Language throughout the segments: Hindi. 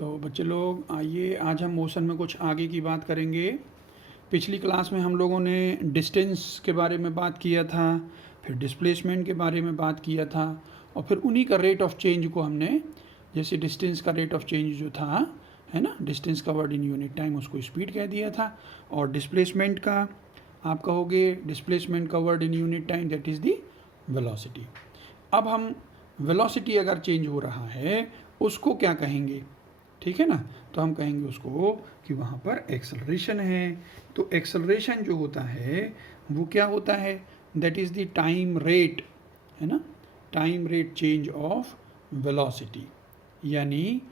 तो बच्चे लोग आइए आज हम मोशन में कुछ आगे की बात करेंगे। पिछली क्लास में हम लोगों ने डिस्टेंस के बारे में बात किया था, फिर डिस्प्लेसमेंट के बारे में बात किया था और फिर उन्हीं का रेट ऑफ चेंज को हमने, जैसे डिस्टेंस का रेट ऑफ चेंज जो था है ना, distance covered in unit time, उसको स्पीड कह दिया था। और डिस्प्लेसमेंट का आप कहोगे displacement covered in unit time, that is the velocity. अब हम वेलोसिटी अगर चेंज हो रहा है उसको क्या कहेंगे, ठीक है ना, तो हम कहेंगे उसको कि वहाँ पर एक्सेलरेशन है। तो एक्सेलरेशन जो होता है वो क्या होता है, that is the time rate, है ना, time rate change of velocity. यानी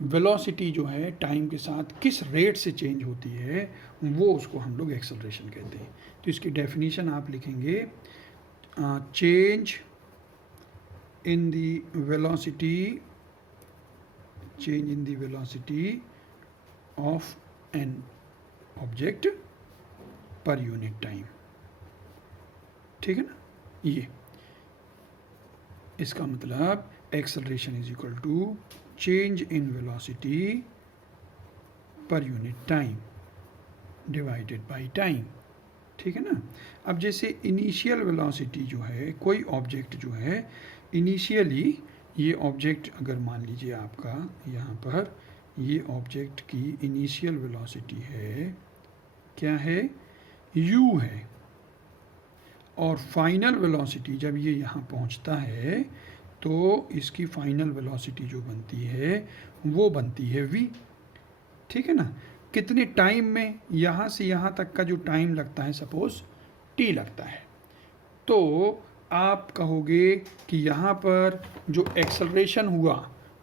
वेलोसिटी जो है टाइम के साथ किस रेट से चेंज होती है वो उसको हम लोग एक्सेलरेशन कहते हैं। तो इसकी डेफिनेशन आप लिखेंगे change in the velocity, change in the velocity of an object per unit time, ठीक है ना। ये इसका मतलब acceleration is equal to change in velocity per unit time divided by time, ठीक है ना। अब जैसे इनिशियल वेलोसिटी जो है, कोई ऑब्जेक्ट जो है इनिशियली, ये ऑब्जेक्ट अगर मान लीजिए आपका यहाँ पर ये ऑब्जेक्ट की इनिशियल वेलोसिटी है, क्या है, u है, और फाइनल वेलोसिटी जब ये यहाँ पहुँचता है तो इसकी फाइनल वेलोसिटी जो बनती है वो बनती है v, ठीक है ना। कितने टाइम में, यहाँ से यहाँ तक का जो टाइम लगता है सपोज t लगता है, तो आप कहोगे कि यहाँ पर जो एक्सेलरेशन हुआ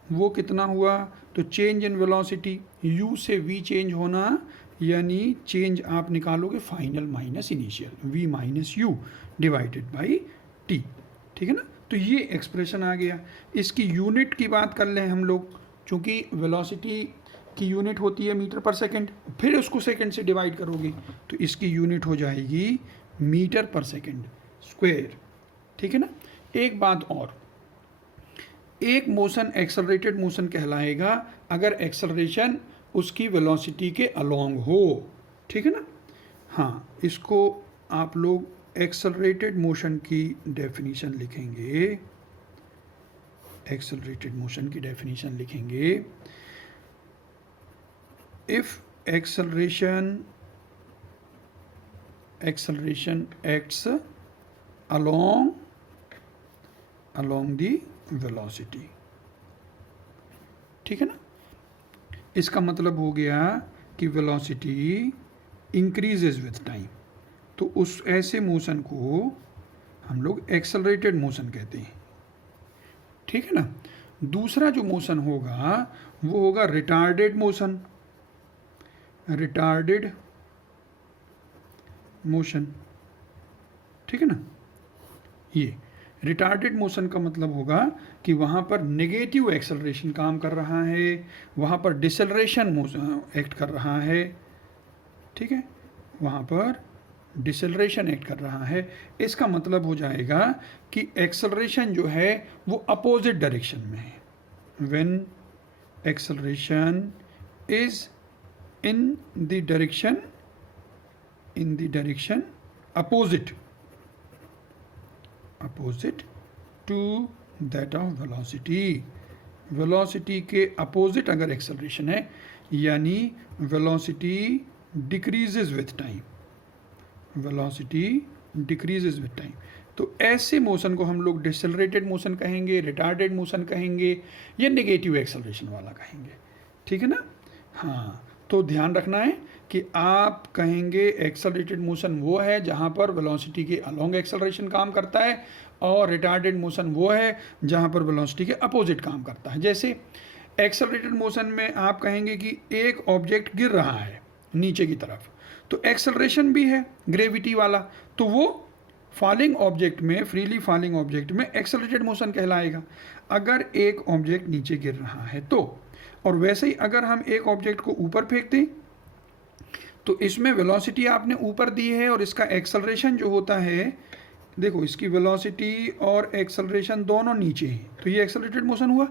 वो कितना हुआ, तो चेंज इन वेलोसिटी u से v चेंज होना, यानी चेंज आप निकालोगे final minus initial, v minus you divided by t, ठीक है ना। तो ये एक्सप्रेशन आ गया। इसकी यूनिट की बात कर लें हम लोग, चूँकि वेलोसिटी की यूनिट होती है मीटर पर सेकंड, फिर उसको सेकंड से डिवाइड करोगे तो इसकी यूनिट हो जाएगी मीटर पर सेकंड स्क्वायर, ठीक है ना। एक बात और, एक मोशन एक्सेलरेटेड मोशन कहलाएगा अगर एक्सेलरेशन उसकी वेलोसिटी के अलोंग हो, ठीक है ना। हाँ, इसको आप लोग एक्सेलरेटेड मोशन की डेफिनेशन लिखेंगे, एक्सेलरेटेड मोशन की डेफिनेशन लिखेंगे, if acceleration acts along the velocity, ठीक है ना। इसका मतलब हो गया कि वेलोसिटी इंक्रीजेज विथ टाइम, तो उस ऐसे मोशन को हम लोग एक्सेलरेटेड मोशन कहते हैं, ठीक है ना। दूसरा जो मोशन होगा वो होगा रिटार्डेड मोशन, रिटार्डेड मोशन, ठीक है ना। ये रिटार्डेड मोशन का मतलब होगा कि वहाँ पर नेगेटिव एक्सेलरेशन काम कर रहा है, वहाँ पर डिसेलरेशन एक्ट कर रहा है, ठीक है, वहाँ पर डिसेलरेशन एक्ट कर रहा है। इसका मतलब हो जाएगा कि एक्सेलरेशन जो है वो अपोजिट डायरेक्शन में है। When acceleration is in the direction opposite to that of velocity, velocity के अपोजिट अगर एक्सेलरेशन है, यानी velocity decreases with time, velocity decreases with time, तो ऐसे मोशन को हम लोग डिसेलरेटेड मोशन कहेंगे, रिटार्डेड मोशन कहेंगे, या नेगेटिव एक्सेलरेशन वाला कहेंगे, ठीक है ना। हाँ, तो ध्यान रखना है कि आप कहेंगे एक्सेलरेटेड मोशन वो है जहाँ पर वेलोसिटी के अलोंग एक्सेलरेशन काम करता है, और रिटार्डेड मोशन वो है जहाँ पर वेलोसिटी के अपोजिट काम करता है। जैसे एक्सेलरेटेड मोशन में आप कहेंगे कि एक ऑब्जेक्ट गिर रहा है नीचे की तरफ, तो एक्सेलरेशन भी है ग्रेविटी वाला, तो वो फॉलिंग ऑब्जेक्ट में, फ्रीली फॉलिंग ऑब्जेक्ट में एक्सेलरेटेड मोशन कहलाएगा अगर एक ऑब्जेक्ट नीचे गिर रहा है तो। और वैसे ही अगर हम एक ऑब्जेक्ट को ऊपर फेंक दें तो इसमें वेलोसिटी आपने ऊपर दी है और इसका एक्सेलरेशन जो होता है, देखो इसकी वेलोसिटी और एक्सेलरेशन दोनों नीचे हैं, तो ये एक्सेलरेटेड मोशन हुआ।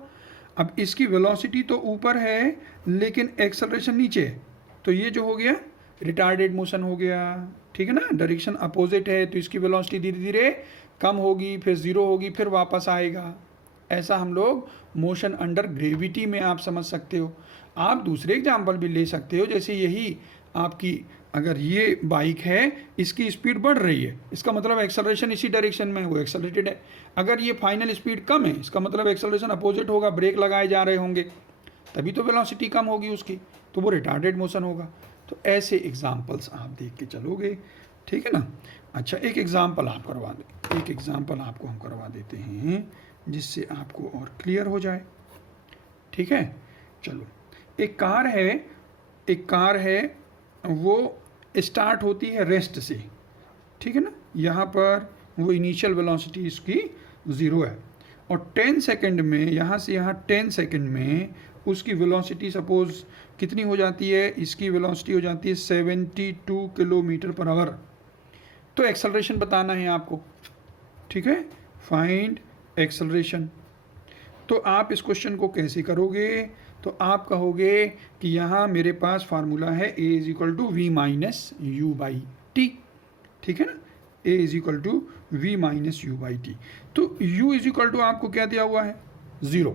अब इसकी वेलोसिटी तो ऊपर है लेकिन एक्सेलरेशन नीचे है, तो ये जो हो गया रिटार्डेड मोशन हो गया, ठीक है ना। डायरेक्शन अपोजिट है तो इसकी वेलोसिटी धीरे धीरे कम होगी, फिर ज़ीरो होगी, फिर वापस आएगा। ऐसा हम लोग मोशन अंडर ग्रेविटी में आप समझ सकते हो। आप दूसरे एग्जाम्पल भी ले सकते हो, जैसे यही आपकी अगर ये बाइक है, इसकी स्पीड बढ़ रही है, इसका मतलब एक्सेलरेशन इसी डायरेक्शन में, वो एक्सेलरेटेड है। अगर ये फाइनल स्पीड कम है, इसका मतलब एक्सेलरेशन अपोजिट होगा, ब्रेक लगाए जा रहे होंगे, तभी तो वेलोसिटी कम होगी उसकी, तो वो रिटार्डेड मोशन होगा। तो ऐसे एग्जाम्पल्स आप देख के चलोगे, ठीक है ना। अच्छा, एक एग्जाम्पल आप करवा दो, एक एग्जाम्पल आपको हम करवा देते हैं जिससे आपको और क्लियर हो जाए, ठीक है। चलो, एक कार है, वो स्टार्ट होती है रेस्ट से, ठीक है ना। यहाँ पर वो इनिशियल वेलोसिटी इसकी 0 है, और 10 सेकंड में, यहाँ से यहाँ 10 सेकंड में उसकी वेलोसिटी सपोज कितनी हो जाती है, इसकी वेलोसिटी हो जाती है 72 किलोमीटर पर आवर। तो एक्सेलरेशन बताना है आपको, ठीक है, फाइंड एक्सेलरेशन। तो आप इस क्वेश्चन को कैसे करोगे, तो आप कहोगे कि यहाँ मेरे पास फार्मूला है a is equal to v minus u by t, ठीक है ना, a is equal to v minus u by t. तो u इज इक्वल टू आपको क्या दिया हुआ है 0,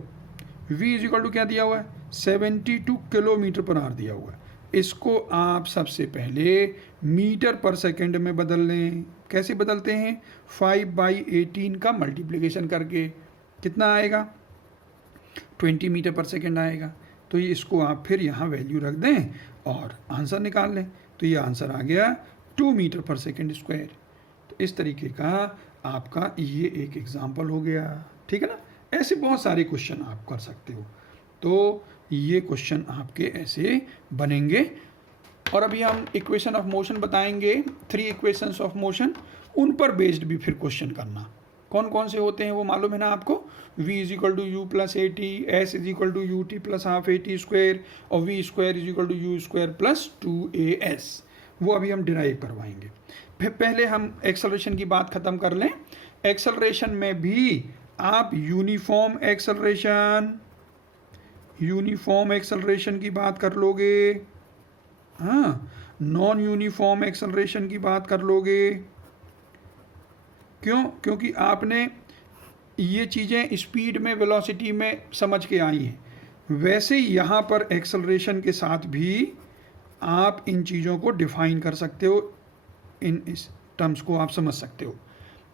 v इज इक्वल टू क्या दिया हुआ है 72 किलोमीटर पर आवर दिया हुआ है। इसको आप सबसे पहले मीटर पर सेकंड में बदल लें। कैसे बदलते हैं, 5/18 का मल्टीप्लिकेशन करके कितना आएगा 20 मीटर पर सेकंड आएगा। तो ये इसको आप फिर यहाँ वैल्यू रख दें और आंसर निकाल लें, तो ये आंसर आ गया 2 मीटर पर सेकंड स्क्वायर। तो इस तरीके का आपका ये एक एग्जाम्पल हो गया, ठीक है ना। ऐसे बहुत सारे क्वेश्चन आप कर सकते हो, तो ये क्वेश्चन आपके ऐसे बनेंगे। और अभी हम इक्वेशन ऑफ मोशन बताएंगे, 3 इक्वेशंस ऑफ मोशन, उन पर बेस्ड भी फिर क्वेश्चन करना। कौन कौन से होते हैं वो मालूम है ना आपको, v is equal to u plus a t, s is equal to u t plus half a t square, और v square is equal to u square plus 2as। वो अभी हम डिराइव करवाएंगे। फिर पहले हम एक्सेलरेशन की बात ख़त्म कर लें। एक्सेलरेशन में भी आप यूनिफॉर्म एक्सेलरेशन की बात कर लोगे, हाँ, नॉन यूनिफॉर्म एक्सेलरेशन की बात कर लोगे। क्यों, क्योंकि आपने ये चीज़ें स्पीड में, वेलोसिटी में समझ के आई हैं। वैसे यहाँ पर एक्सेलरेशन के साथ भी आप इन चीज़ों को डिफाइन कर सकते हो, इन इस टर्म्स को आप समझ सकते हो।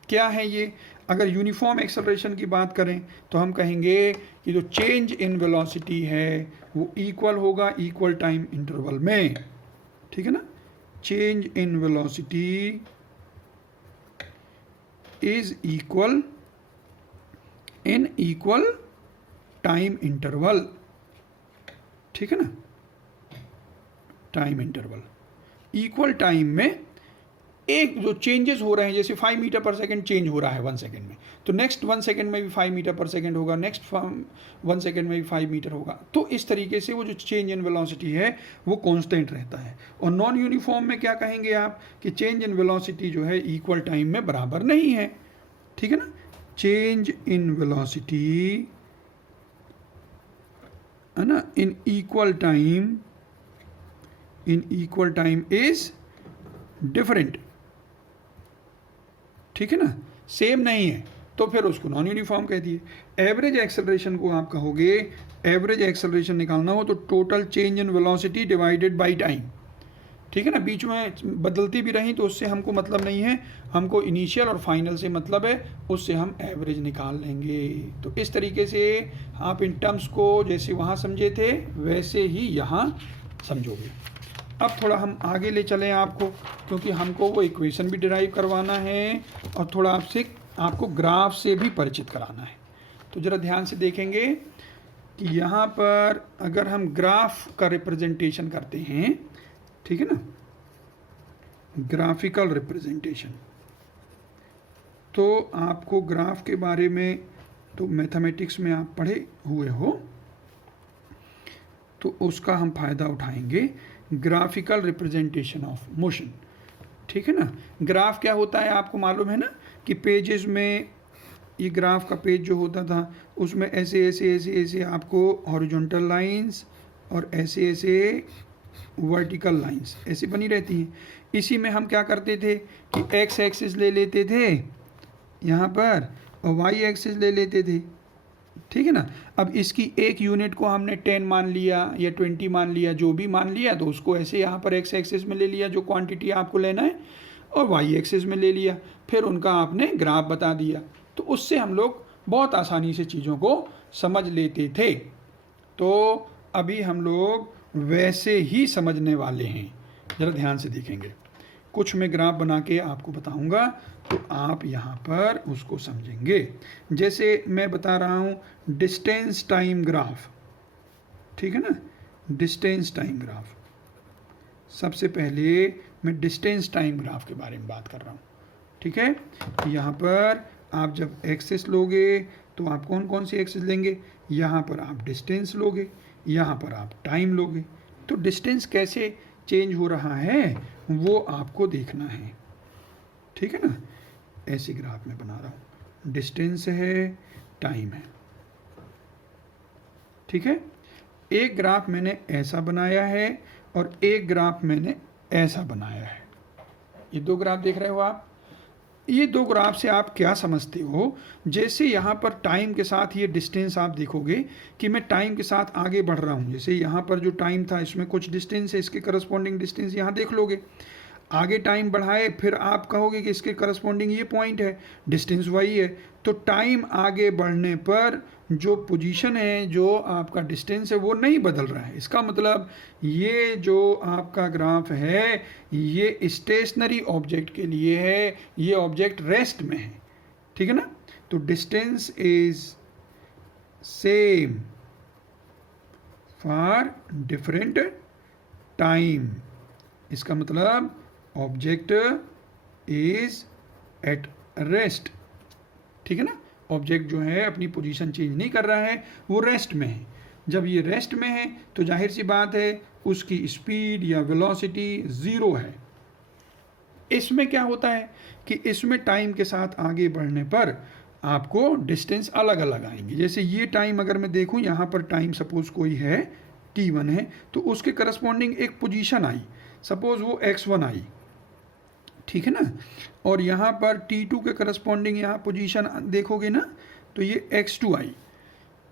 क्या है ये, अगर यूनिफॉर्म एक्सेलरेशन की बात करें तो हम कहेंगे कि जो चेंज इन वेलोसिटी है वो इक्वल होगा इक्वल टाइम इंटरवल में, ठीक है ना। Change in velocity is equal in equal time interval, ठीक है ना। टाइम इंटरवल, इक्वल टाइम में एक जो चेंजेस हो रहे हैं, जैसे 5 मीटर पर सेकंड चेंज हो रहा है 1 सेकंड में, तो नेक्स्ट 1 सेकंड में भी 5 मीटर पर सेकंड होगा, नेक्स्ट 1 सेकंड में भी 5 मीटर होगा। तो इस तरीके से वो जो चेंज इन वेलोसिटी है वो कांस्टेंट रहता है। और नॉन यूनिफॉर्म में क्या कहेंगे आप कि चेंज इन वेलोसिटी जो है इक्वल टाइम में बराबर नहीं है, ठीक है ना। चेंज इन वेलोसिटी है ना in equal time is different, ठीक है ना, सेम नहीं है, तो फिर उसको नॉन यूनिफॉर्म कह दिए। एवरेज एक्सेलरेशन को आप कहोगे, एवरेज एक्सेलरेशन निकालना हो तो total change in velocity divided by time, ठीक है ना। बीच में बदलती भी रही तो उससे हमको मतलब नहीं है, हमको इनिशियल और फाइनल से मतलब है, उससे हम एवरेज निकाल लेंगे। तो इस तरीके से आप इन टर्म्स को जैसे वहाँ समझे थे वैसे ही यहाँ समझोगे। अब थोड़ा हम आगे ले चलें आपको, क्योंकि हमको वो इक्वेशन भी डिराइव करवाना है और थोड़ा आपको ग्राफ से भी परिचित कराना है। तो ज़रा ध्यान से देखेंगे कि यहाँ पर अगर हम ग्राफ का रिप्रेजेंटेशन करते हैं, ठीक है ना, ग्राफिकल रिप्रेजेंटेशन, तो आपको ग्राफ के बारे में तो मैथमेटिक्स में आप पढ़े हुए हो, तो उसका हम फ़ायदा उठाएंगे। ग्राफिकल रिप्रेजेंटेशन ऑफ मोशन, ठीक है ना। ग्राफ क्या होता है आपको मालूम है ना, कि पेजेस में ये ग्राफ का पेज जो होता था उसमें ऐसे ऐसे ऐसे ऐसे आपको हॉरिजॉन्टल लाइंस और ऐसे ऐसे वर्टिकल लाइंस ऐसी बनी रहती हैं। इसी में हम क्या करते थे कि एक्स एक्सिस ले लेते थे यहाँ पर और वाई एक्सिस ले लेते थे, ठीक है ना। अब इसकी एक यूनिट को हमने 10 मान लिया या 20 मान लिया, जो भी मान लिया, तो उसको ऐसे यहाँ पर एक्स एक्सिस में ले लिया जो क्वांटिटी आपको लेना है, और वाई एक्सिस में ले लिया, फिर उनका आपने ग्राफ बता दिया। तो उससे हम लोग बहुत आसानी से चीज़ों को समझ लेते थे। तो अभी हम लोग वैसे ही समझने वाले हैं, ज़रा ध्यान से देखेंगे। कुछ मैं ग्राफ बना के आपको बताऊंगा तो आप यहाँ पर उसको समझेंगे। जैसे मैं बता रहा हूँ डिस्टेंस टाइम ग्राफ, ठीक है ना, डिस्टेंस टाइम ग्राफ। सबसे पहले मैं डिस्टेंस टाइम ग्राफ के बारे में बात कर रहा हूँ, ठीक है। यहाँ पर आप जब एक्सिस लोगे तो आप कौन कौन सी एक्सिस लेंगे, यहाँ पर आप डिस्टेंस लोगे, यहाँ पर आप टाइम लोगे। तो डिस्टेंस कैसे चेंज हो रहा है वो आपको देखना है, ठीक है ना। ऐसे ग्राफ में बना रहा हूँ, डिस्टेंस है, टाइम है, ठीक है। एक ग्राफ मैंने ऐसा बनाया है और एक ग्राफ मैंने ऐसा बनाया है। ये दो ग्राफ देख रहे हो आप। ये दो ग्राफ से आप क्या समझते हो, जैसे यहाँ पर टाइम के साथ ये डिस्टेंस आप देखोगे कि मैं टाइम के साथ आगे बढ़ रहा हूँ। जैसे यहाँ पर जो टाइम था इसमें कुछ डिस्टेंस है, इसके करस्पॉन्डिंग डिस्टेंस यहाँ देख लोगे। आगे टाइम बढ़ाए फिर आप कहोगे कि इसके करस्पॉन्डिंग ये पॉइंट है, डिस्टेंस वही है। तो टाइम आगे बढ़ने पर जो पोजीशन है, जो आपका डिस्टेंस है, वो नहीं बदल रहा है। इसका मतलब ये जो आपका ग्राफ है ये स्टेशनरी ऑब्जेक्ट के लिए है, ये ऑब्जेक्ट रेस्ट में है, ठीक है ना। तो distance is same for different time. इसका मतलब ऑब्जेक्ट इज एट रेस्ट, ठीक है ना। ऑब्जेक्ट जो है अपनी पोजीशन चेंज नहीं कर रहा है, वो रेस्ट में है। जब ये रेस्ट में है तो जाहिर सी बात है उसकी स्पीड या वेलोसिटी ज़ीरो है। इसमें क्या होता है कि इसमें टाइम के साथ आगे बढ़ने पर आपको डिस्टेंस अलग अलग आएंगे। जैसे ये टाइम अगर मैं देखूं, यहाँ पर टाइम सपोज कोई है t1 है, तो उसके करस्पॉन्डिंग एक पोजीशन आई, सपोज वो x1 आई, ठीक है ना। और यहाँ पर t2 के करस्पॉन्डिंग यहाँ पोजीशन देखोगे ना, तो ये x2 आई।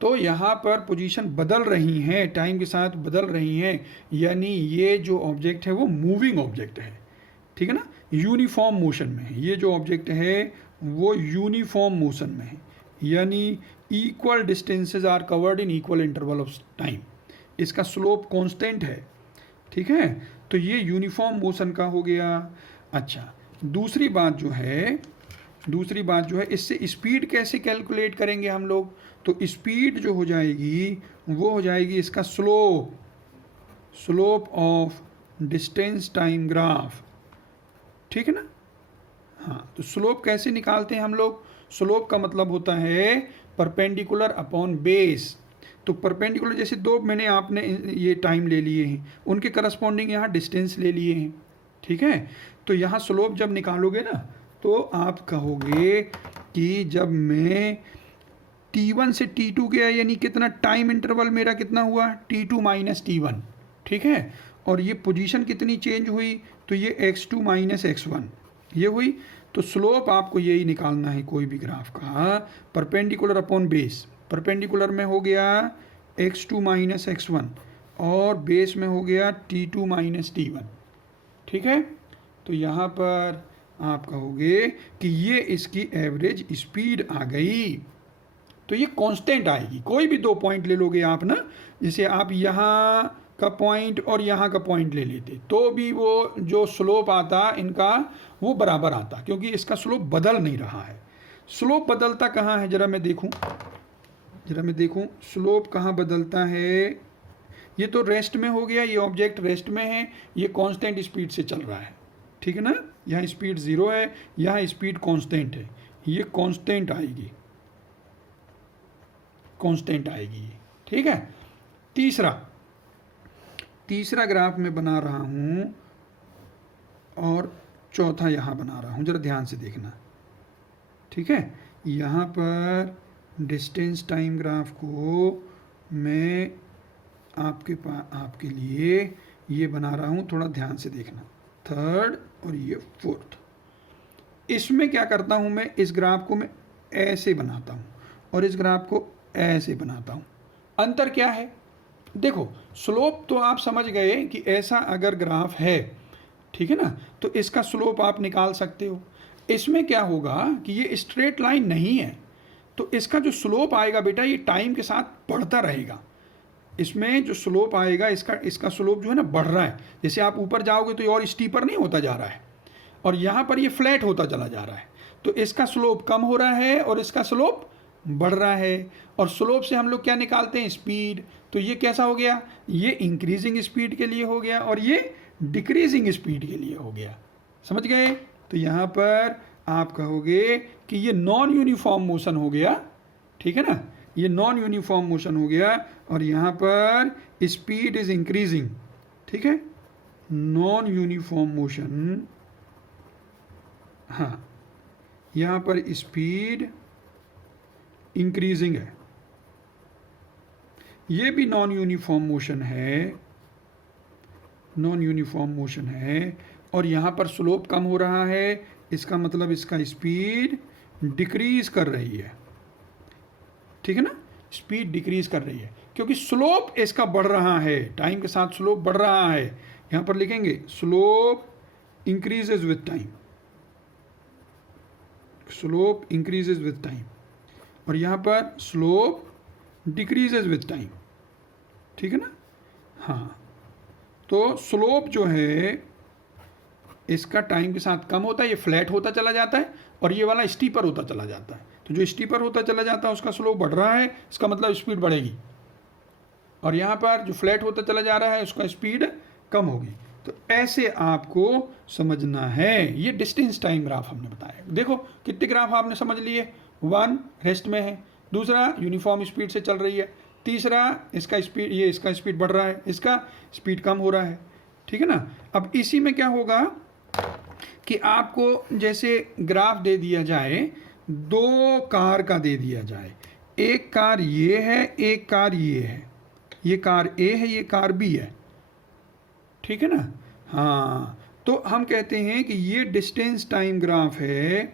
तो यहाँ पर पोजीशन बदल रही हैं, टाइम के साथ बदल रही हैं, यानी ये जो ऑब्जेक्ट है वो मूविंग ऑब्जेक्ट है, ठीक है ना, यूनिफॉर्म मोशन में है। ये जो ऑब्जेक्ट है वो यूनिफॉर्म मोशन में है, यानी equal distances are covered in equal interval of time. इसका स्लोप कांस्टेंट है, ठीक है। तो ये यूनिफॉर्म मोशन का हो गया। अच्छा, दूसरी बात जो है इससे स्पीड कैसे कैलकुलेट करेंगे हम लोग। तो स्पीड जो हो जाएगी वो हो जाएगी इसका slope of distance time graph, ठीक है ना। हाँ, तो स्लोप कैसे निकालते हैं हम लोग। स्लोप का मतलब होता है परपेंडिकुलर अपॉन बेस। तो परपेंडिकुलर जैसे दो मैंने आपने ये टाइम ले लिए हैं, उनके करस्पॉन्डिंग यहाँ डिस्टेंस ले लिए हैं, ठीक है। तो यहाँ स्लोप जब निकालोगे ना तो आप कहोगे कि जब मैं t1 से t2 गया, यानी कितना टाइम इंटरवल मेरा कितना हुआ, t2 माइनस t1, ठीक है। और ये पोजीशन कितनी चेंज हुई, तो ये x2 माइनस x1 ये हुई। तो स्लोप आपको यही निकालना है कोई भी ग्राफ का, परपेंडिकुलर अपॉन बेस। परपेंडिकुलर में हो गया x2 माइनस x1 और बेस में हो गया t2 माइनस t1, ठीक है। तो यहाँ पर आप कहोगे कि ये इसकी एवरेज स्पीड आ गई। तो ये कांस्टेंट आएगी। कोई भी दो पॉइंट ले लोगे आप ना, जैसे आप यहाँ का पॉइंट और यहाँ का पॉइंट ले लेते तो भी वो जो स्लोप आता इनका वो बराबर आता, क्योंकि इसका स्लोप बदल नहीं रहा है। स्लोप बदलता कहाँ है, जरा मैं देखूं स्लोप कहाँ बदलता है। ये तो रेस्ट में हो गया, ये ऑब्जेक्ट रेस्ट में है, ये कांस्टेंट स्पीड से चल रहा है, ठीक है ना। यहाँ स्पीड 0 है, यहाँ स्पीड कांस्टेंट है, ये कांस्टेंट आएगी, ठीक है। तीसरा ग्राफ मैं बना रहा हूँ और चौथा यहाँ बना रहा हूँ, जरा ध्यान से देखना, ठीक है। यहाँ पर डिस्टेंस टाइम ग्राफ को मैं आपके लिए ये बना रहा हूँ, थोड़ा ध्यान से देखना। थर्ड और ये फोर्थ, इसमें क्या करता हूँ मैं, इस ग्राफ को मैं ऐसे बनाता हूँ और इस ग्राफ को ऐसे बनाता हूँ। अंतर क्या है? देखो, स्लोप तो आप समझ गए कि ऐसा अगर ग्राफ है, ठीक है ना, तो इसका स्लोप आप निकाल सकते हो। इसमें क्या होगा कि ये स्ट्रेट लाइन नहीं है, तो इसका जो स्लोप आएगा बेटा, ये टाइम के साथ बढ़ता रहेगा। इसमें जो स्लोप आएगा, इसका स्लोप जो है ना बढ़ रहा है। जैसे आप ऊपर जाओगे तो ये और स्टीपर नहीं होता जा रहा है, और यहाँ पर ये फ्लैट होता चला जा रहा है। तो इसका स्लोप कम हो रहा है और इसका स्लोप बढ़ रहा है। और स्लोप से हम लोग क्या निकालते हैं? स्पीड। तो ये कैसा हो गया? ये इंक्रीजिंग स्पीड के लिए हो गया और ये डिक्रीजिंग स्पीड के लिए हो गया। समझ गए? तो यहाँ पर आप कहोगे कि ये नॉन यूनिफॉर्म मोशन हो गया, ठीक है ना, ये नॉन यूनिफॉर्म मोशन हो गया। और यहाँ पर स्पीड इज इंक्रीजिंग, ठीक है, नॉन यूनिफॉर्म मोशन। हाँ, यहाँ पर स्पीड इंक्रीजिंग है, ये भी नॉन यूनिफॉर्म मोशन है, नॉन यूनिफॉर्म मोशन है। और यहाँ पर स्लोप कम हो रहा है, इसका मतलब इसका स्पीड डिक्रीज कर रही है, ठीक है ना, स्पीड डिक्रीज कर रही है, क्योंकि स्लोप इसका बढ़ रहा है, टाइम के साथ स्लोप बढ़ रहा है। यहाँ पर लिखेंगे slope increases with time, slope increases with time, और यहाँ पर स्लोप डिक्रीजेज विथ टाइम, ठीक है ना। हाँ, तो स्लोप जो है इसका टाइम के साथ कम होता है, ये फ्लैट होता चला जाता है, और ये वाला स्टीपर होता चला जाता है। तो जो स्टीपर होता चला जाता है उसका स्लोप बढ़ रहा है, इसका मतलब स्पीड बढ़ेगी। और यहाँ पर जो फ्लैट होता चला जा रहा है उसका स्पीड कम होगी। तो ऐसे आपको समझना है। ये डिस्टेंस टाइम ग्राफ हमने बताया। देखो कितने ग्राफ आपने समझ लिए। 1 रेस्ट में है, दूसरा यूनिफॉर्म स्पीड से चल रही है, तीसरा इसका स्पीड, ये इसका स्पीड बढ़ रहा है, इसका स्पीड कम हो रहा है, ठीक है ना। अब इसी में क्या होगा कि आपको जैसे ग्राफ दे दिया जाए, 2 कार का दे दिया जाए, एक कार ये है, एक कार ये है, ये कार ए है, ये कार बी है, ठीक है ना। हाँ, तो हम कहते हैं कि ये डिस्टेंस टाइम ग्राफ है,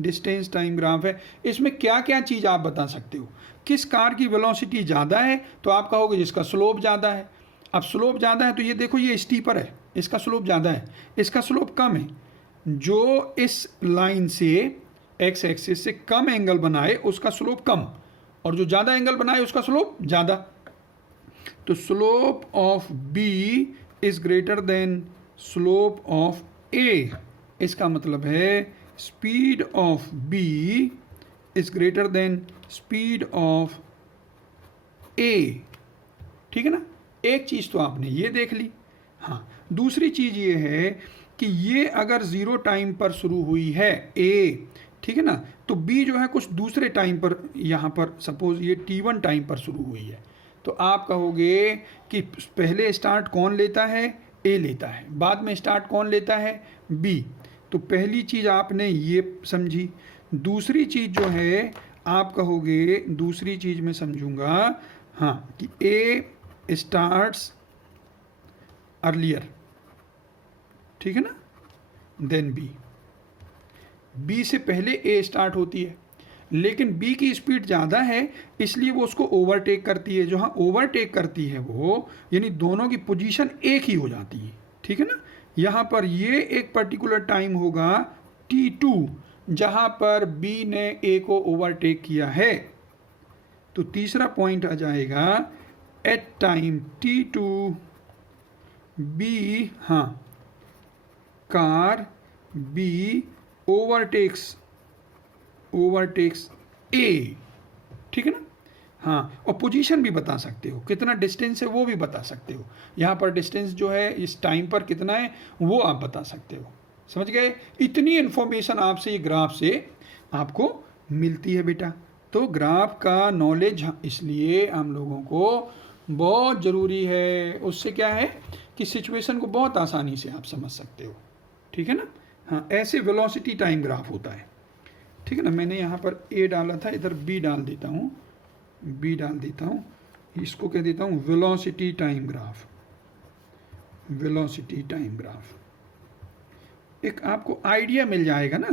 डिस्टेंस टाइम ग्राफ है। इसमें क्या क्या चीज़ आप बता सकते हो? किस कार की वेलोसिटी ज़्यादा है, तो आप कहोगे जिसका स्लोप ज़्यादा है। अब स्लोप ज़्यादा है तो ये देखो, ये स्टीपर है, इसका स्लोप ज़्यादा है, इसका स्लोप कम है। जो इस लाइन से एक्स एक्सिस से कम एंगल बनाए उसका स्लोप कम, और जो ज़्यादा एंगल बनाए उसका स्लोप ज़्यादा। तो slope of B is greater than slope of A. इसका मतलब है speed of B is greater than speed of A, ठीक है ना। एक चीज़ तो आपने ये देख ली। हाँ, दूसरी चीज़ ये है कि ये अगर 0 टाइम पर शुरू हुई है ए, ठीक है ना, तो बी जो है कुछ दूसरे टाइम पर, यहाँ पर सपोज ये T1 टाइम पर शुरू हुई है, तो आप कहोगे कि पहले स्टार्ट कौन लेता है? ए लेता है। बाद में स्टार्ट कौन लेता है? बी। तो पहली चीज़ आपने ये समझी। दूसरी चीज़ जो है आप कहोगे, दूसरी चीज़ मैं समझूंगा, हाँ, कि ए स्टार्ट्स अर्लियर, ठीक है ना, देन बी। बी से पहले ए स्टार्ट होती है, लेकिन बी की स्पीड ज़्यादा है इसलिए वो उसको ओवरटेक करती है। जो हाँ ओवरटेक करती है वो, यानी दोनों की पोजीशन एक ही हो जाती है, ठीक है ना। यहाँ पर ये एक पर्टिकुलर टाइम होगा T2 जहाँ पर बी ने ए को ओवरटेक किया है। तो तीसरा पॉइंट आ जाएगा एट टाइम T2 बी, हाँ, कार बी ओवरटेक्स ए, ठीक है ना। हाँ, और पोजीशन भी बता सकते हो, कितना डिस्टेंस है वो भी बता सकते हो। यहाँ पर डिस्टेंस जो है इस टाइम पर कितना है वो आप बता सकते हो। समझ गए? इतनी इन्फॉर्मेशन आपसे ये ग्राफ से आपको मिलती है बेटा। तो ग्राफ का नॉलेज इसलिए हम लोगों को बहुत ज़रूरी है। उससे क्या है कि सिचुएशन को बहुत आसानी से आप समझ सकते हो, ठीक है ना। हाँ, ऐसे वेलोसिटी टाइम ग्राफ होता है। ठीक है ना। मैंने यहाँ पर ए डाला था, इधर बी डाल देता हूँ, बी डाल देता हूँ, इसको कह देता हूँ velocity time graph, velocity time graph. एक आपको आइडिया मिल जाएगा ना,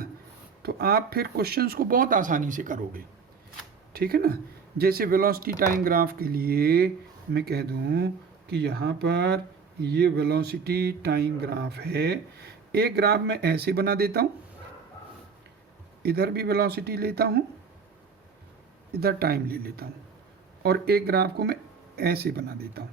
तो आप फिर क्वेश्चंस को बहुत आसानी से करोगे, ठीक है ना। जैसे वेलोसिटी टाइम ग्राफ के लिए मैं कह दूं कि यहाँ पर ये वेलोसिटी टाइम ग्राफ है। एक ग्राफ मैं ऐसे बना देता हूँ, इधर भी वेलोसिटी लेता हूँ, इधर टाइम ले लेता हूँ, और एक ग्राफ को मैं ऐसे बना देता हूँ।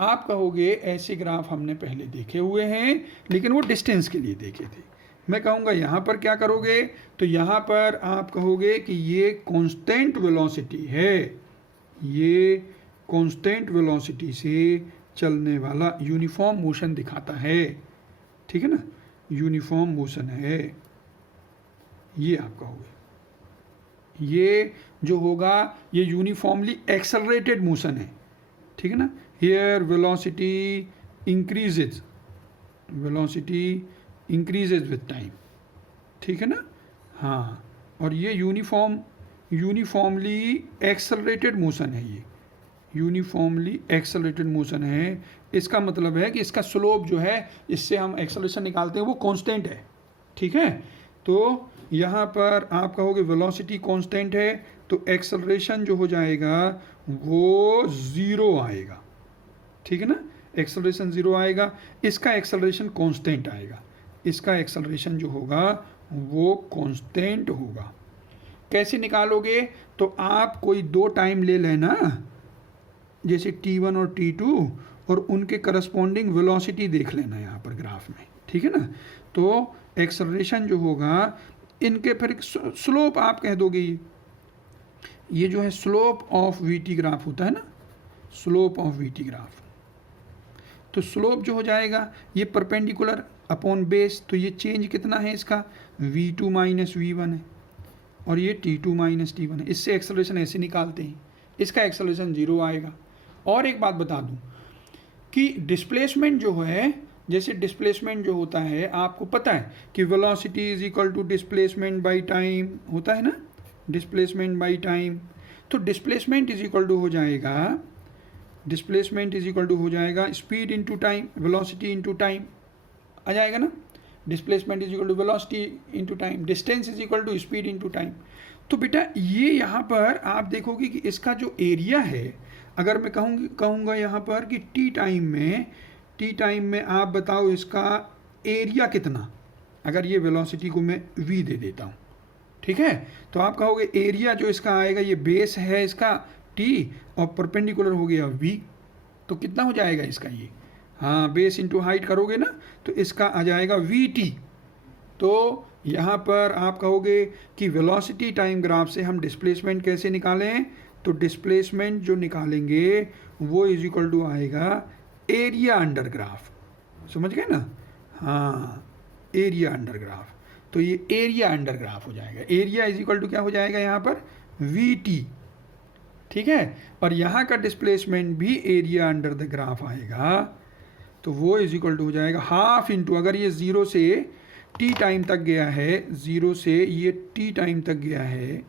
आप कहोगे ऐसे ग्राफ हमने पहले देखे हुए हैं, लेकिन वो डिस्टेंस के लिए देखे थे। मैं कहूँगा यहाँ पर क्या करोगे, तो यहाँ पर आप कहोगे कि ये कांस्टेंट वेलोसिटी है, ये कांस्टेंट वेलोसिटी से चलने वाला यूनिफॉर्म मोशन दिखाता है, ठीक है ना, यूनिफॉर्म मोशन है, ये आप कहोगे। ये जो होगा ये यूनिफॉर्मली एक्सेलरेटेड मोशन है, ठीक है ना। Here velocity increases, velocity increases with time, ठीक है ना। हाँ, और ये यूनिफॉर्मली एक्सेलरेटेड मोशन है, ये यूनिफॉर्मली एक्सेलरेटेड मोशन है। इसका मतलब है कि इसका स्लोप जो है, इससे हम एक्सेलरेशन निकालते हैं, वो कांस्टेंट है, ठीक है। तो यहाँ पर आप कहोगे वेलोसिटी कांस्टेंट है, तो एक्सेलरेशन जो हो जाएगा वो ज़ीरो आएगा, ठीक है ना। एक्सेलरेशन ज़ीरो आएगा, इसका एक्सेलरेशन कांस्टेंट आएगा, इसका एक्सेलरेशन जो होगा वो कांस्टेंट होगा। कैसे निकालोगे, तो आप कोई दो टाइम ले लेना, जैसे t1 और t2, और उनके करस्पॉन्डिंग वेलोसिटी देख लेना यहाँ पर ग्राफ में, ठीक है ना। तो एक्सेलरेशन जो होगा, इनके फिर स्लोप आप कह दोगे, ये जो है स्लोप ऑफ वीटी ग्राफ होता है ना, स्लोप ऑफ वीटी ग्राफ। तो स्लोप जो हो जाएगा ये परपेंडिकुलर अपॉन बेस, तो ये चेंज कितना है इसका, v2 माइनस v1 है, और ये t2 माइनस t1 है। इससे एक्सेलरेशन ऐसे निकालते हैं, इसका एक्सेलरेशन ज़ीरो आएगा। और एक बात बता दूं कि डिस्प्लेसमेंट जो है, जैसे डिस्प्लेसमेंट जो होता है, आपको पता है कि velocity is equal to displacement by time होता है ना, डिस्प्लेसमेंट बाई टाइम। तो डिस्प्लेसमेंट इज इक्वल टू हो जाएगा, डिस्प्लेसमेंट इज इक्वल टू हो जाएगा speed into time, velocity into time आ जाएगा ना। Displacement is equal to velocity into time, distance is equal to speed into time. तो बेटा ये यहाँ पर आप देखोगे कि इसका जो एरिया है, अगर मैं कहूँगा यहाँ पर कि टी टाइम में आप बताओ इसका एरिया कितना, अगर ये वेलोसिटी को मैं v दे देता हूँ, ठीक है। तो आप कहोगे एरिया जो इसका आएगा, ये बेस है इसका t और परपेंडिकुलर हो गया v, तो कितना हो जाएगा इसका ये, हाँ बेस इंटू हाइट करोगे ना, तो इसका आ जाएगा vt। तो यहाँ पर आप कहोगे कि वेलोसिटी टाइम ग्राफ से हम डिस्प्लेसमेंट कैसे निकालें, तो डिस्प्लेसमेंट जो निकालेंगे वो इज इक्वल टू आएगा एरिया अंडर ग्राफ, समझ गए ना, हाँ एरिया अंडर ग्राफ। तो ये एरिया अंडर ग्राफ हो जाएगा, एरिया इज इक्वल टू क्या हो जाएगा यहाँ पर vt, ठीक है। और यहाँ का डिस्प्लेसमेंट भी एरिया अंडर द ग्राफ आएगा, तो वो इज इक्वल टू हो जाएगा हाफ इंटू, अगर ये ज़ीरो से टी टाइम तक गया है, ज़ीरो से ये टी टाइम तक गया है,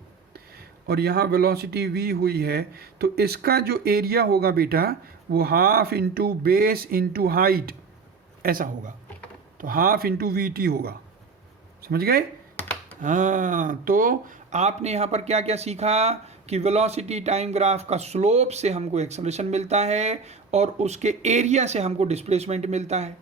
और यहाँ वेलोसिटी v हुई है, तो इसका जो एरिया होगा बेटा वो half into base into height ऐसा होगा, तो हाफ इंटू वी होगा, समझ गए। हाँ, तो आपने यहाँ पर क्या क्या सीखा कि वेलोसिटी टाइम ग्राफ का स्लोप से हमको एक्सेलरेशन मिलता है, और उसके एरिया से हमको डिस्प्लेसमेंट मिलता है,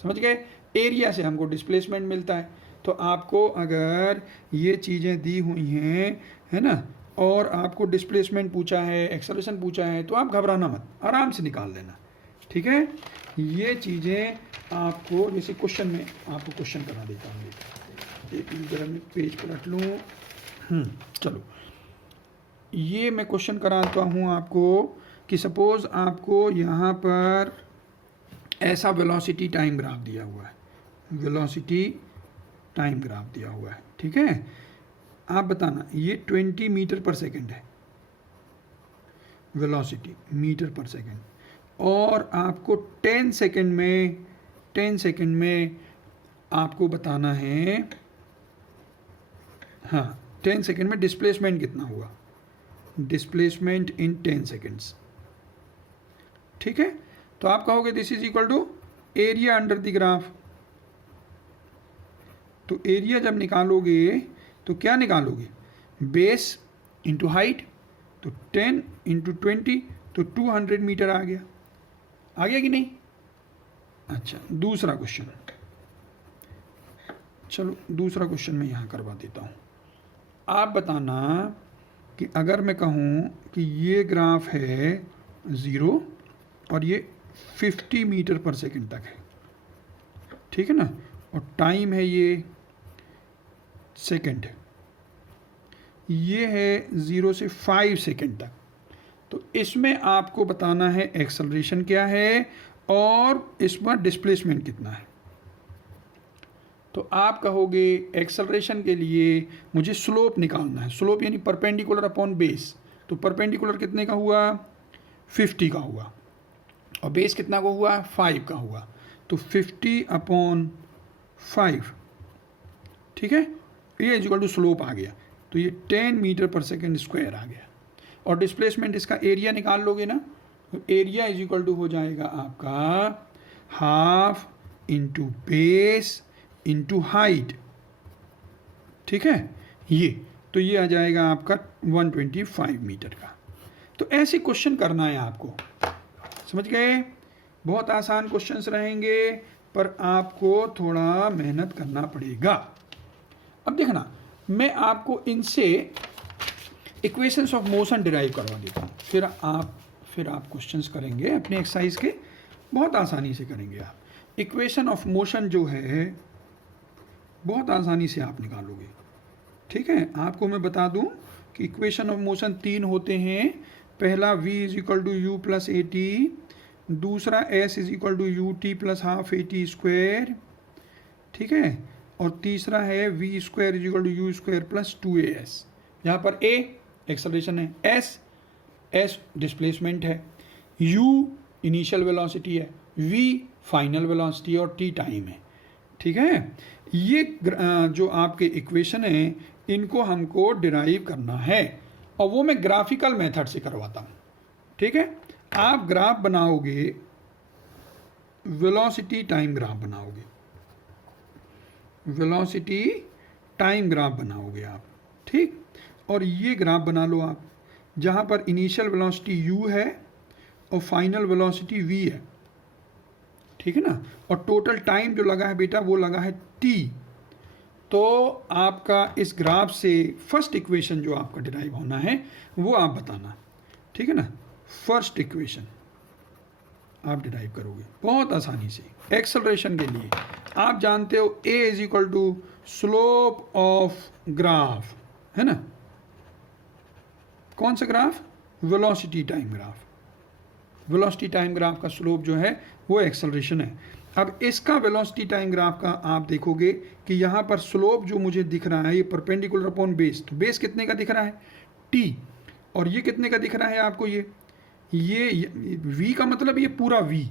समझ गए, एरिया से हमको डिस्प्लेसमेंट मिलता है। तो आपको अगर ये चीज़ें दी हुई हैं, है ना, और आपको डिस्प्लेसमेंट पूछा है, एक्सेलरेशन पूछा है, तो आप घबराना मत, आराम से निकाल लेना, ठीक है। ये चीज़ें आपको, जैसे क्वेश्चन में आपको क्वेश्चन करा देता हूँ, एक मिनट जरा मैं पेज पर रख लूँ। चलो, ये मैं क्वेश्चन कराता हूँ आपको कि सपोज़ आपको यहाँ पर ऐसा वेलोसिटी टाइम ग्राफ दिया हुआ है, वेलोसिटी टाइम ग्राफ दिया हुआ है, ठीक है। आप बताना ये 20 मीटर पर सेकंड है वेलोसिटी, मीटर पर सेकंड, और आपको 10 सेकंड में आपको बताना है, हाँ 10 सेकेंड में डिस्प्लेसमेंट कितना हुआ, डिस्प्लेसमेंट इन 10 सेकेंड्स। ठीक है, तो आप कहोगे this is equal to area under the graph. तो एरिया जब निकालोगे तो क्या निकालोगे, बेस इंटू हाइट, तो 10 इंटू 20 तो 200 मीटर आ गया कि नहीं। अच्छा, दूसरा क्वेश्चन, चलो दूसरा क्वेश्चन मैं यहाँ करवा देता हूँ। आप बताना कि अगर मैं कहूँ कि ये ग्राफ है 0 और ये 50 मीटर पर सेकंड तक है, ठीक है ना, और टाइम है ये सेकंड, ये है 0 से 5 सेकंड तक, तो इसमें आपको बताना है एक्सेलरेशन क्या है और इसमें डिस्प्लेसमेंट कितना है। तो आप कहोगे एक्सेलरेशन के लिए मुझे स्लोप निकालना है, स्लोप यानी परपेंडिकुलर अपॉन बेस, तो परपेंडिकुलर कितने का हुआ, 50 का हुआ, और बेस कितना का हुआ, 5 का हुआ, तो 50 अपॉन 5, ठीक है, ये इक्वल टू स्लोप आ गया, तो ये 10 मीटर पर सेकेंड स्क्वायर आ गया। और डिस्प्लेसमेंट इसका एरिया निकाल लोगे ना, तो एरिया इज इक्वल टू हो जाएगा आपका half into base into height, ठीक है, ये तो ये आ जाएगा आपका 125 मीटर का। तो ऐसे क्वेश्चन करना है आपको, समझ गए, बहुत आसान क्वेश्चंस रहेंगे पर आपको थोड़ा मेहनत करना पड़ेगा। अब देखना, मैं आपको इनसे इक्वेशंस ऑफ मोशन डिराइव करवा देता हूँ, फिर आप क्वेश्चंस करेंगे अपने एक्सरसाइज के, बहुत आसानी से करेंगे आप। इक्वेशन ऑफ मोशन जो है बहुत आसानी से आप निकालोगे, ठीक है। आपको मैं बता दूं कि इक्वेशन ऑफ मोशन 3 होते हैं। पहला v is equal to u plus a t, दूसरा s is equal to u t plus half a t square, ठीक है, और तीसरा है v square is equal to u square plus 2as। यहाँ पर a एक्सेलरेशन है, s डिस्प्लेसमेंट है, u इनिशियल वेलोसिटी है, v फाइनल वेलोसिटी और t टाइम है, ठीक है। ये जो आपके इक्वेशन है इनको हमको डिराइव करना है और वो मैं ग्राफिकल मेथड से करवाता हूँ, ठीक है। आप ग्राफ बनाओगे, वेलोसिटी टाइम ग्राफ बनाओगे, वेलोसिटी टाइम ग्राफ बनाओगे आप, ठीक। और ये ग्राफ बना लो आप, जहाँ पर इनिशियल वेलोसिटी u है और फाइनल वेलोसिटी v है, ठीक है ना, और टोटल टाइम जो लगा है बेटा वो लगा है t। तो आपका इस ग्राफ से फर्स्ट इक्वेशन जो आपका डिराइव होना है वो आप बताना, ठीक है ना। फर्स्ट इक्वेशन आप डिराइव करोगे बहुत आसानी से। एक्सेलरेशन के लिए आप जानते हो a is equal to slope of graph, है ना। कौन सा graph, velocity time graph. Velocity time graph का स्लोप जो है वो एक्सेलरेशन है। अब इसका वेलोसिटी टाइम ग्राफ का आप देखोगे कि यहाँ पर स्लोप जो मुझे दिख रहा है ये परपेंडिकुलर अपॉन बेस, तो बेस कितने का दिख रहा है, t, और ये कितने का दिख रहा है आपको, ये v का मतलब ये पूरा v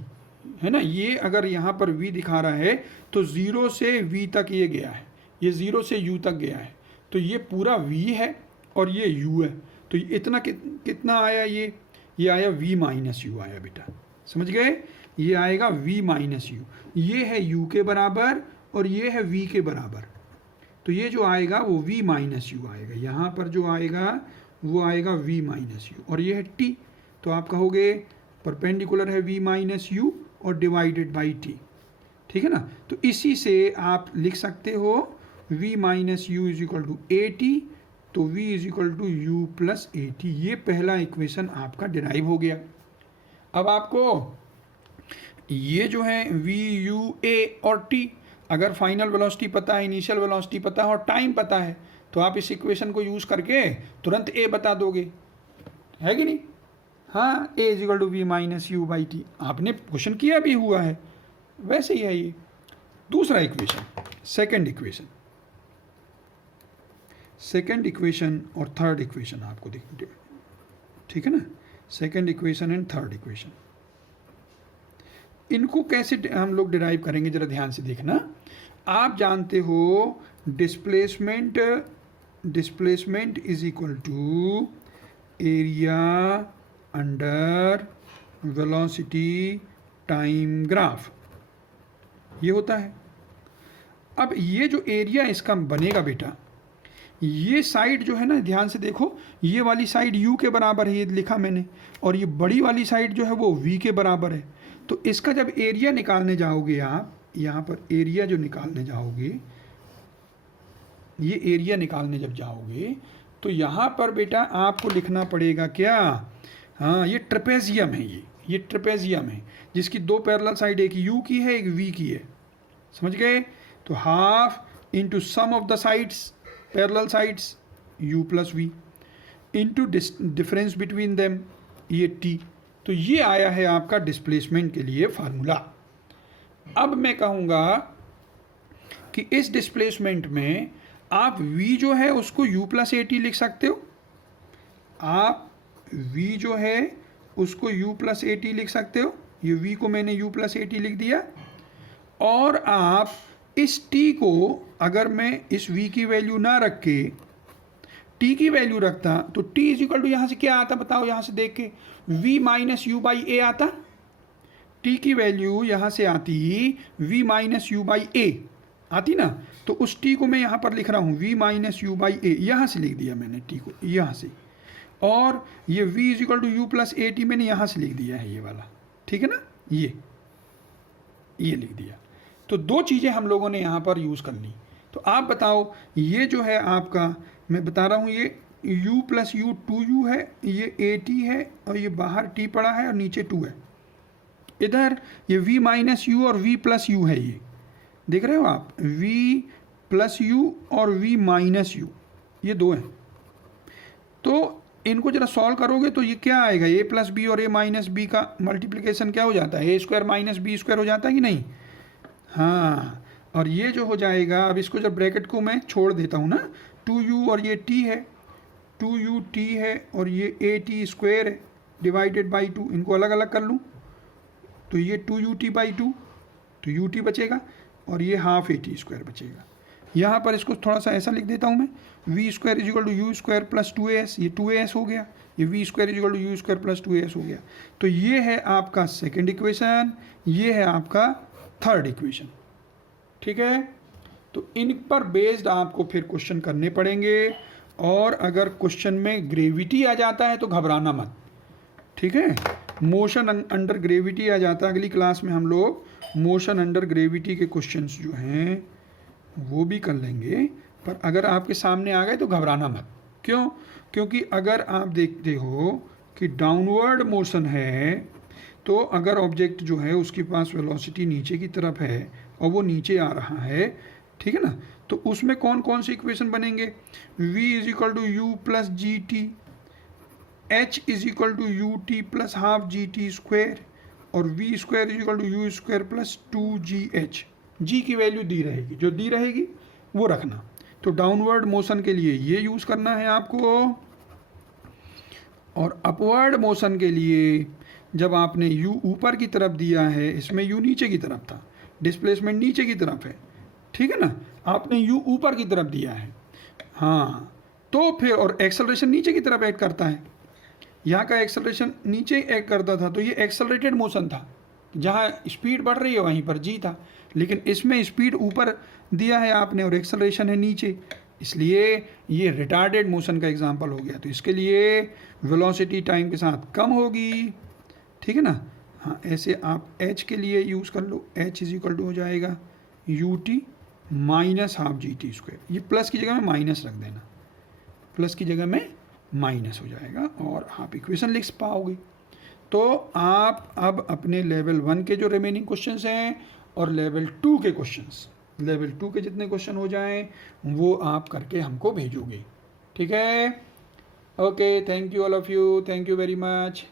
है ना। ये अगर यहाँ पर v दिखा रहा है तो 0 से v तक ये गया है, ये 0 से u तक गया है, तो ये पूरा v है और ये u है, तो इतना कितना आया, ये आया v माइनस यू आया बेटा, समझ गए, ये आएगा v माइनस यू, ये है u के बराबर और ये है v के बराबर, तो ये जो आएगा वो v माइनस यू आएगा, यहाँ पर जो आएगा वो आएगा v माइनस यू, और ये है t, तो आप कहोगे परपेंडिकुलर है v माइनस यू और डिवाइडेड बाई t, ठीक है ना। तो इसी से आप लिख सकते हो v minus u is equal to a t, तो v is equal to u plus a t, ये पहला इक्वेशन आपका डिराइव हो गया। अब आपको ये जो है v u a और t, अगर फाइनल वेलोसिटी पता है, इनिशियल वेलोसिटी पता है और टाइम पता है, तो आप इस इक्वेशन को यूज़ करके तुरंत a बता दोगे, है कि नहीं। हाँ, a is equal to v minus u by t, आपने क्वेश्चन किया भी हुआ है, वैसे ही है ये। दूसरा equation, second equation, second equation और थर्ड इक्वेशन आपको देखिए, ठीक है ना, second equation and third equation, इनको कैसे हम लोग डिराइव करेंगे जरा ध्यान से देखना। आप जानते हो displacement displacement is equal to area under velocity time graph, ये होता है। अब ये जो एरिया इसका बनेगा बेटा, ये साइड जो है ना, ध्यान से देखो, ये वाली साइड u के बराबर है, ये लिखा मैंने, और ये बड़ी वाली साइड जो है वो v के बराबर है। तो इसका जब एरिया निकालने जाओगे आप, यहाँ पर एरिया जो निकालने जाओगे, ये एरिया निकालने जब जाओगे तो यहाँ पर बेटा आपको लिखना पड़ेगा क्या, हाँ, ये ट्रेपेजियम है, ये ट्रेपेजियम है जिसकी दो पैरेलल साइड, एक u की है एक v की है, समझ गए। तो half into sum of the sides, parallel sides, u plus v into difference between them, ये t। तो ये आया है आपका डिस्प्लेसमेंट के लिए फार्मूला। अब मैं कहूँगा कि इस डिस्प्लेसमेंट में आप v जो है उसको u प्लस ए टी लिख सकते हो, आप v जो है उसको u प्लस ए टी लिख सकते हो, ये v को मैंने u प्लस ए टी लिख दिया। और आप इस t को, अगर मैं इस v की वैल्यू ना रख के t की वैल्यू रखता तो t इज इक्वल टू यहाँ से क्या आता, बताओ यहाँ से देख के, v माइनस यू बाई ए आता, t की वैल्यू यहाँ से आती v माइनस यू बाई ए आती ना। तो उस t को मैं यहाँ पर लिख रहा हूँ v माइनस यू बाई ए, यहाँ से लिख दिया मैंने t को यहाँ से, और ये v is equal to u plus a t मैंने यहाँ से लिख दिया है, ये वाला, ठीक है ना, ये लिख दिया। तो दो चीज़ें हम लोगों ने यहाँ पर यूज़ कर ली। तो आप बताओ, ये जो है आपका, मैं बता रहा हूँ, ये u प्लस यू 2u है, ये ए टी है, और ये बाहर t पड़ा है और नीचे 2 है। इधर ये v माइनस यू और v प्लस यू है, ये देख रहे हो आप, v प्लस यू और v माइनस यू, ये दो हैं। तो इनको जरा सॉल्व करोगे तो ये क्या आएगा, a प्लस बी और a माइनस बी का मल्टीप्लिकेशन क्या हो जाता है, a square minus b square हो जाता है कि नहीं, हाँ। और ये जो हो जाएगा, अब इसको जब ब्रैकेट को मैं छोड़ देता हूँ ना, 2u और ये t है, 2u t है, और ये a t स्क्वायर है डिवाइडेड बाई 2, इनको अलग अलग कर लूँ तो ये 2u t बाई 2, तो u t बचेगा, और ये हाफ a t स्क्वायर बचेगा। यहाँ पर इसको थोड़ा सा ऐसा लिख देता हूँ मैं, v square is equal to u square plus 2as, ये 2as हो गया, ये v square is equal to u square plus 2as हो गया। तो ये है आपका सेकंड इक्वेशन, ये है आपका थर्ड इक्वेशन, ठीक है। तो इन पर बेस्ड आपको फिर क्वेश्चन करने पड़ेंगे, और अगर क्वेश्चन में ग्रेविटी आ जाता है तो घबराना मत, ठीक है। मोशन अंडर ग्रेविटी आ जाता है, अगली क्लास में हम लोग मोशन अंडर ग्रेविटी के क्वेश्चंस जो हैं वो भी कर लेंगे। पर अगर आपके सामने आ गए तो घबराना मत, क्यों, क्योंकि अगर आप देखते हो कि डाउनवर्ड मोशन है, तो अगर ऑब्जेक्ट जो है उसके पास वेलोसिटी नीचे की तरफ है और वो नीचे आ रहा है, ठीक है ना, तो उसमें कौन कौन से इक्वेशन बनेंगे, v is equal to u plus g t, h is equal to u t plus half g t square, और v square is equal to u square plus 2gh। g की वैल्यू दी रहेगी, जो दी रहेगी वो रखना। तो डाउनवर्ड मोशन के लिए ये यूज़ करना है आपको, और अपवर्ड मोशन के लिए जब आपने u ऊपर की तरफ दिया है, इसमें u नीचे की तरफ था, डिस्प्लेसमेंट नीचे की तरफ है, ठीक है ना, आपने u ऊपर की तरफ दिया है, हाँ, तो फिर और एक्सेलरेशन नीचे की तरफ ऐड करता है, यहाँ का एक्सेलरेशन नीचे ऐड करता था, तो ये एक्सेलरेटेड मोशन था, जहाँ स्पीड बढ़ रही है वहीं पर g था, लेकिन इसमें स्पीड ऊपर दिया है आपने और एक्सेलरेशन है नीचे, इसलिए ये रिटार्डेड मोशन का एग्जांपल हो गया। तो इसके लिए वेलोसिटी टाइम के साथ कम होगी, ठीक है ना, हाँ, ऐसे आप h के लिए यूज़ कर लो, h इज इक्वल टू हो जाएगा U T minus half g t square, ये प्लस की जगह में माइनस रख देना, प्लस की जगह में माइनस हो जाएगा और आप इक्वेशन लिख पाओगे। तो आप अब अपने लेवल 1 के जो रिमेनिंग क्वेश्चंस हैं और लेवल 2 के क्वेश्चंस, लेवल 2 के जितने क्वेश्चन हो जाएं वो आप करके हमको भेजोगे, ठीक है। Okay, thank you all of you, thank you very much.